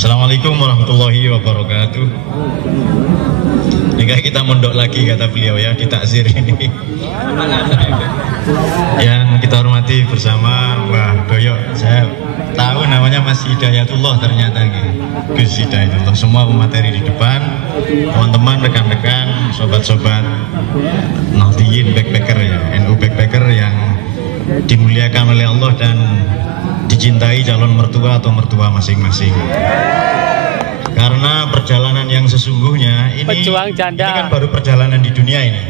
Assalamualaikum warahmatullahi wabarakatuh. Jika kita mondok lagi kata beliau ya di takzir ini. Yang kita hormati bersama Mbah Doyok, saya tahu namanya Mas Hidayatullah ternyata Gus Hidayatullah. Semua pemateri di depan, teman-teman, rekan-rekan, sobat-sobat Nahdiyin backpacker ya, NU backpacker yang dimuliakan oleh Allah dan dicintai calon mertua atau mertua masing-masing. Karena perjalanan yang sesungguhnya ini kan baru perjalanan di dunia ini.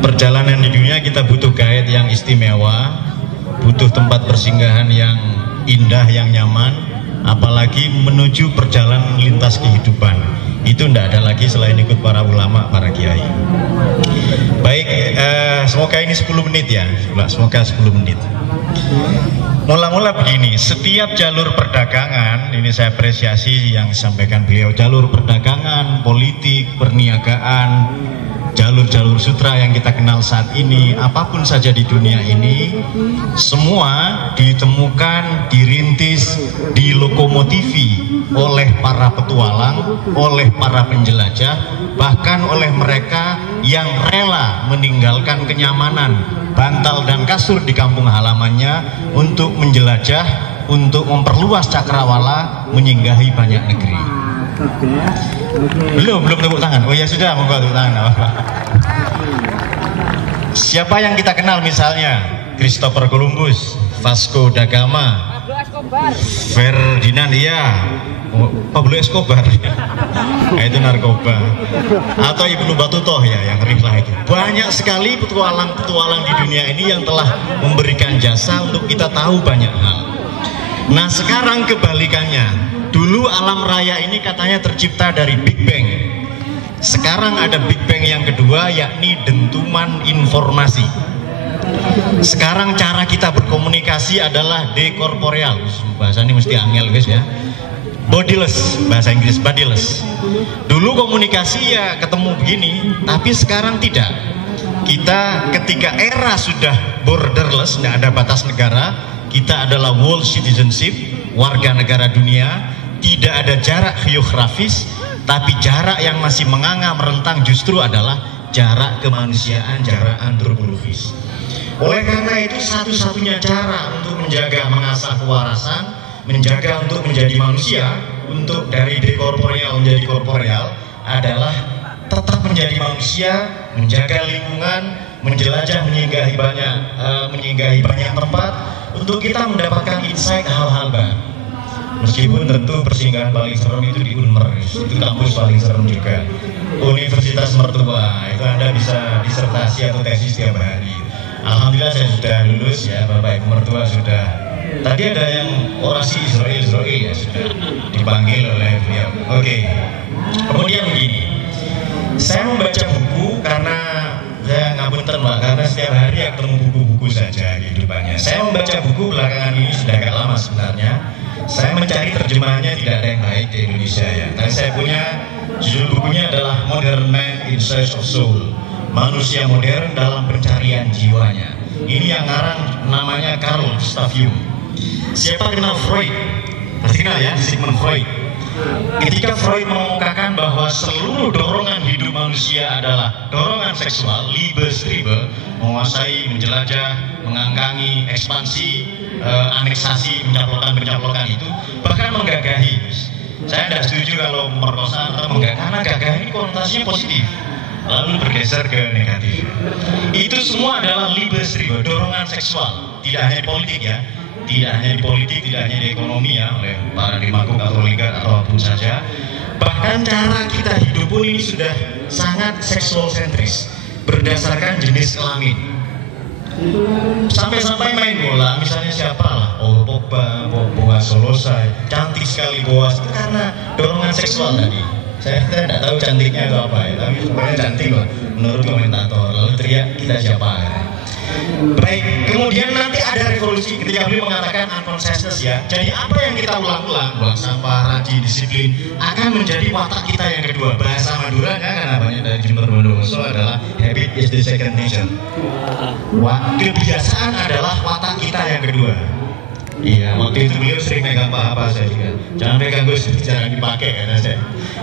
Perjalanan di dunia kita butuh guide yang istimewa, butuh tempat persinggahan yang indah, yang nyaman, apalagi menuju perjalanan lintas kehidupan. Itu tidak ada lagi selain ikut para ulama, para kiai. Baik, semoga ini 10 menit ya, semoga 10 menit. Mula-mula begini, setiap jalur perdagangan, ini saya apresiasi yang disampaikan beliau, jalur perdagangan, politik, perniagaan, jalur-jalur sutra yang kita kenal saat ini, apapun saja di dunia ini, semua ditemukan, dirintis, dilokomotifi oleh para petualang, oleh para penjelajah, bahkan oleh mereka yang rela meninggalkan kenyamanan, bantal dan kasur di kampung halamannya untuk menjelajah, untuk memperluas cakrawala, menyinggahi banyak negeri. Belum tepuk tangan. Oh ya sudah, monggo tepuk tangan. Siapa yang kita kenal misalnya Christopher Columbus, Vasco da Gama, Ferdinand, iya, Pablo Escobar, nah, itu narkoba, atau Ibnu Battuta ya, yang rihlah itu. Banyak sekali petualang-petualang di dunia ini yang telah memberikan jasa untuk kita tahu banyak hal. Nah sekarang kebalikannya, dulu alam raya ini katanya tercipta dari Big Bang. Sekarang ada Big Bang yang kedua, yakni dentuman informasi. Sekarang cara kita berkomunikasi adalah dekorporeal. Bahasa ini mesti angel guys ya. Bodiless, bahasa Inggris bodiless. Dulu komunikasi ya ketemu begini, tapi sekarang tidak. Kita ketika era sudah borderless, tidak ada batas negara, kita adalah world citizenship, warga negara dunia, tidak ada jarak geografis, tapi jarak yang masih menganga merentang justru adalah jarak kemanusiaan, jarak antropologis. Oleh karena itu satu-satunya cara untuk menjaga mengasah kewarasan, menjaga untuk menjadi manusia, untuk dari dekorporeal menjadi korporeal adalah tetap menjadi manusia, menjaga lingkungan, menjelajah, menyinggahi banyak tempat untuk kita mendapatkan insight hal-hal baru. Meskipun tentu persinggahan paling serem itu di Unmer, itu kampus paling serem juga. Universitas Mertua, itu Anda bisa disertasi atau tesis tiap hari. Alhamdulillah saya sudah lulus ya, Bapak Ibu Mertua sudah. Tadi ada yang orasi Israel ya, sudah dipanggil oleh beliau. Oke. Kemudian begini, saya membaca buku karena saya ngapunten Pak, karena setiap hari ya ketemu buku-buku saja kehidupannya. Saya membaca buku belakangan ini sudah agak lama sebenarnya. Saya mencari terjemahannya tidak ada yang baik di Indonesia ya. Tapi saya punya judul bukunya adalah Modern Man in Search of Soul, manusia modern dalam pencarian jiwanya. Ini yang ngarang namanya Carl Gustav Jung. Siapa kenal Freud? Pasti kenal ya, Sigmund Freud. Ketika Freud mengungkapkan bahwa seluruh dorongan hidup manusia adalah dorongan seksual, Liebestriebe, menguasai, menjelajah, mengangkangi, ekspansi, aneksasi, pencaplokan itu, bahkan menggagahi. Saya tidak setuju kalau merkosa atau menggagahi, karena gagah ini konotasinya positif, lalu bergeser ke negatif. Itu semua adalah Liebestriebe, dorongan seksual, tidak hanya di politik ya. Tidak hanya di politik, tidak hanya di ekonomi ya, oleh para demagog atau oligark atau apapun saja. Bahkan cara kita hidup pun ini sudah sangat seksual sentris, berdasarkan jenis kelamin. Sampai-sampai main bola, misalnya siapa lah, Pogba, Boas Solosa, cantik sekali Boas, itu karena dorongan seksual tadi. Saya tidak tahu cantiknya itu apa ya, tapi pokoknya cantik loh menurut komentator. Lalu teriak, kita siapa ya. Baik, kemudian nanti ada revolusi ketika beliau mengatakan unconsciousness ya. Jadi apa yang kita ulang-ulang, buang sampah, rajin, disiplin, akan menjadi watak kita yang kedua. Bahasa Madura kan namanya dari Jember Bondowoso adalah habit is the second nature. Kebiasaan adalah watak kita yang kedua. Iya, waktu itu beliau sering megang apa saya juga. Jangan pegang Gus, jarang dipakai kata saya.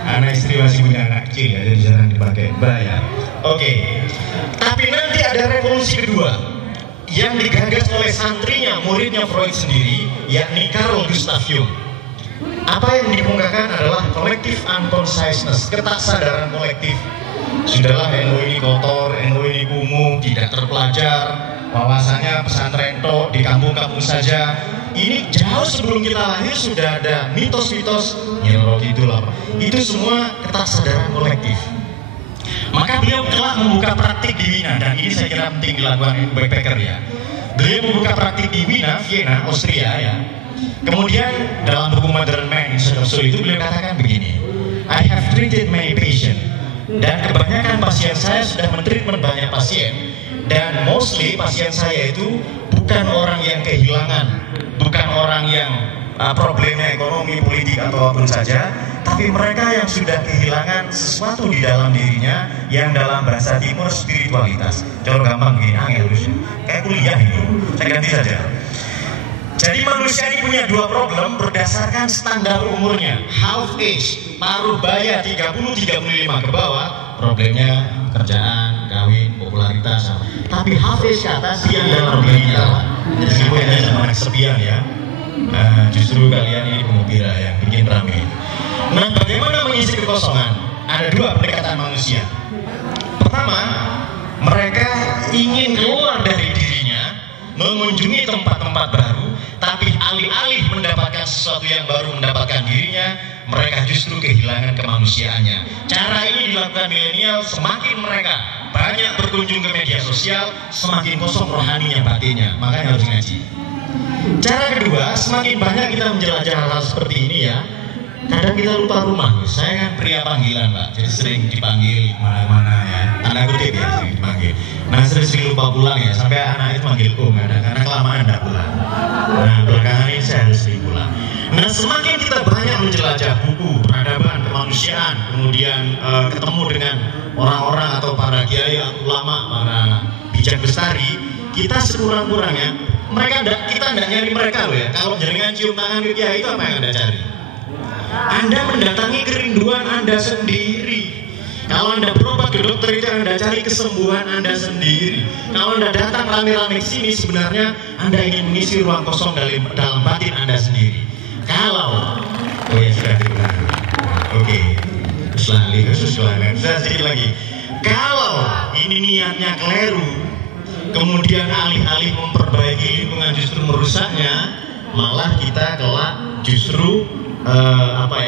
Anak istri masih punya anak kecil ya, jadi jarang dipakai. Bahaya. Oke. Tapi nanti ada revolusi kedua yang digagas oleh santrinya, muridnya Freud sendiri, yakni Carl Gustav Jung. Apa yang dikemukakan adalah collective unconsciousness, ketaksadaran kolektif. Sudahlah NU ini kotor, NU ini kumuh, tidak terpelajar, bahwasanya pesantren tok di kampung-kampung saja. Ini jauh sebelum kita lahir sudah ada mitos-mitos nyelot itulah. Itu semua ketaksadaran kolektif. Maka beliau telah membuka praktik di Wina, dan ini saya kira penting dilakukan backpacker ya. Beliau membuka praktik di Wina, Vienna, Austria ya. Kemudian dalam buku Modern Man in Search of Soul itu beliau katakan begini, I have treated many patients, dan kebanyakan pasien saya sudah mentreatment banyak pasien, dan mostly pasien saya itu bukan orang yang kehilangan, bukan orang yang problemnya ekonomi, politik atau apapun saja, tapi mereka yang sudah kehilangan sesuatu di dalam dirinya yang dalam bahasa timur spiritualitas. Kalau gampang gini, angel kayak kuliah itu, saya ganti saja. Jadi manusia ini punya dua problem berdasarkan standar umurnya. Half age, paruh baya 30-35 ke bawah, problemnya kerjaan, kawin, popularitas apa. Tapi half age ke atas yang dalam dirinya. Jadi sebenarnya sama kesepian ya. Justru kalian ini pengembira yang bikin rame. Nah, bagaimana mengisi kekosongan? Ada dua pendekatan manusia. Pertama, mereka ingin keluar dari dirinya, mengunjungi tempat-tempat baru, tapi alih-alih mendapatkan sesuatu yang baru, mendapatkan dirinya, mereka justru kehilangan kemanusiaannya. Cara ini dilakukan milenial, semakin mereka banyak berkunjung ke media sosial, semakin kosong rohaninya, batinnya. Makanya harus ngaji. Cara kedua, semakin banyak kita menjelajah hal seperti ini ya, kadang kita lupa rumah. Saya kan pria panggilan Pak, jadi sering dipanggil mana-mana ya, tanda kutip ya, sering dipanggil. Nah sering lupa pulang ya, sampai anak itu manggil karena kelamaan tidak pulang. Nah belakangan ini saya harus sering pulang. Nah semakin kita banyak menjelajah buku, peradaban, kemanusiaan, kemudian ketemu dengan orang-orang atau para kiai, ulama, para bijak bestari, kita sekurang-kurangnya kita tidak nyari mereka loh ya. Kalau jaringan cium tangan ke kiai itu apa yang Anda cari? Anda mendatangi kerinduan Anda sendiri. Kalau Anda berobat ke dokter itu Anda cari kesembuhan Anda sendiri. Kalau Anda datang rame-rame ke sini sebenarnya Anda ingin mengisi ruang kosong dalam batin Anda sendiri. Kalau sudah diulang. Oke. Saya sedikit lagi. Kalau ini niatnya keliru, kemudian alih-alih memperbaiki lingkungan justru merusaknya, malah kita kelak justru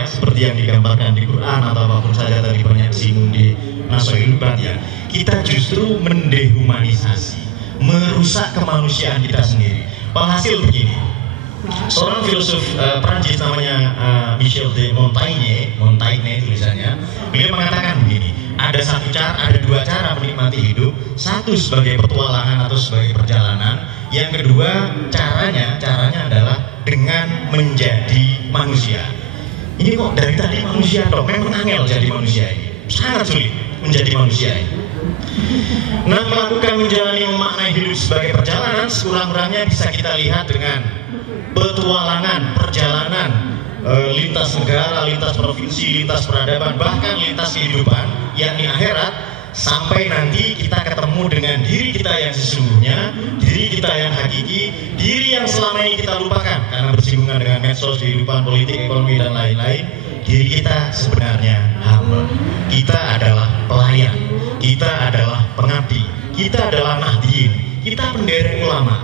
seperti yang digambarkan di Quran atau apapun saja tadi banyak singgung di Nasoil ya, kita justru mendehumanisasi, merusak kemanusiaan kita sendiri. Walhasil begini, seorang filosof Prancis namanya Michel de Montaigne tulisannya, beliau mengatakan begini, ada dua cara menikmati hidup. Satu sebagai petualangan atau sebagai perjalanan. Yang kedua caranya adalah dengan menjadi manusia. Ini kok dari tadi manusia dong, memang angel jadi manusia ini. Sangat sulit menjadi manusia ini. Nah, melakukan menjalani memaknai hidup sebagai perjalanan sekurang-kurangnya bisa kita lihat dengan petualangan, perjalanan lintas negara, lintas provinsi, lintas peradaban, bahkan lintas kehidupan, yakni akhirat, sampai nanti kita ketemu dengan diri kita yang sesungguhnya, diri kita yang hakiki, diri yang selama ini kita lupakan karena bersinggungan dengan medsos, kehidupan politik, ekonomi dan lain-lain. Diri kita sebenarnya hamba, kita adalah pelayan, kita adalah pengabdi, kita adalah nahdiyin, kita penderek ulama.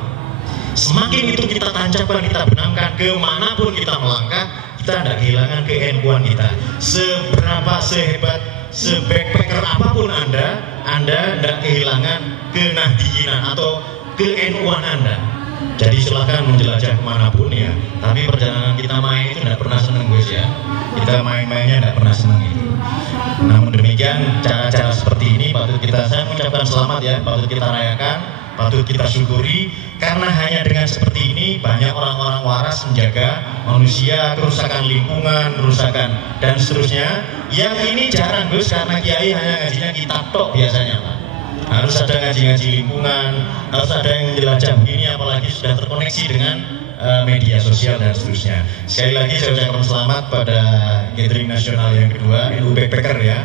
Semakin itu kita tancapkan, kita benamkan, kemanapun kita melangkah, kita tidak kehilangan ke-NU-an kita. Seberapa sehebat, se-backpacker apapun Anda tidak kehilangan ke-nahdiyinan atau ke-NU-an Anda. Jadi silakan menjelajah kemanapun ya. Tapi perjalanan kita main itu tidak pernah senang guys ya. Kita main-mainnya tidak pernah senang itu. Namun demikian cara-cara seperti ini patut saya mengucapkan selamat ya, patut kita rayakan, patut kita syukuri. Karena hanya dengan seperti ini banyak orang-orang waras menjaga manusia, kerusakan lingkungan, kerusakan dan seterusnya. Yang ini jarang Gus, karena kiai hanya ngajinya kitab tok biasanya Pak. Harus ada ngaji-ngaji lingkungan, harus ada yang menjelajah begini, apalagi sudah terkoneksi dengan media sosial dan seterusnya. Sekali lagi saya ucapkan selamat pada gathering nasional yang kedua, NU Backpacker ya.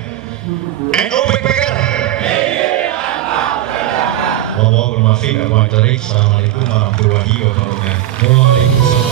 NU Backpacker. Assalamualaikum warahmatullahi wabarakatuh.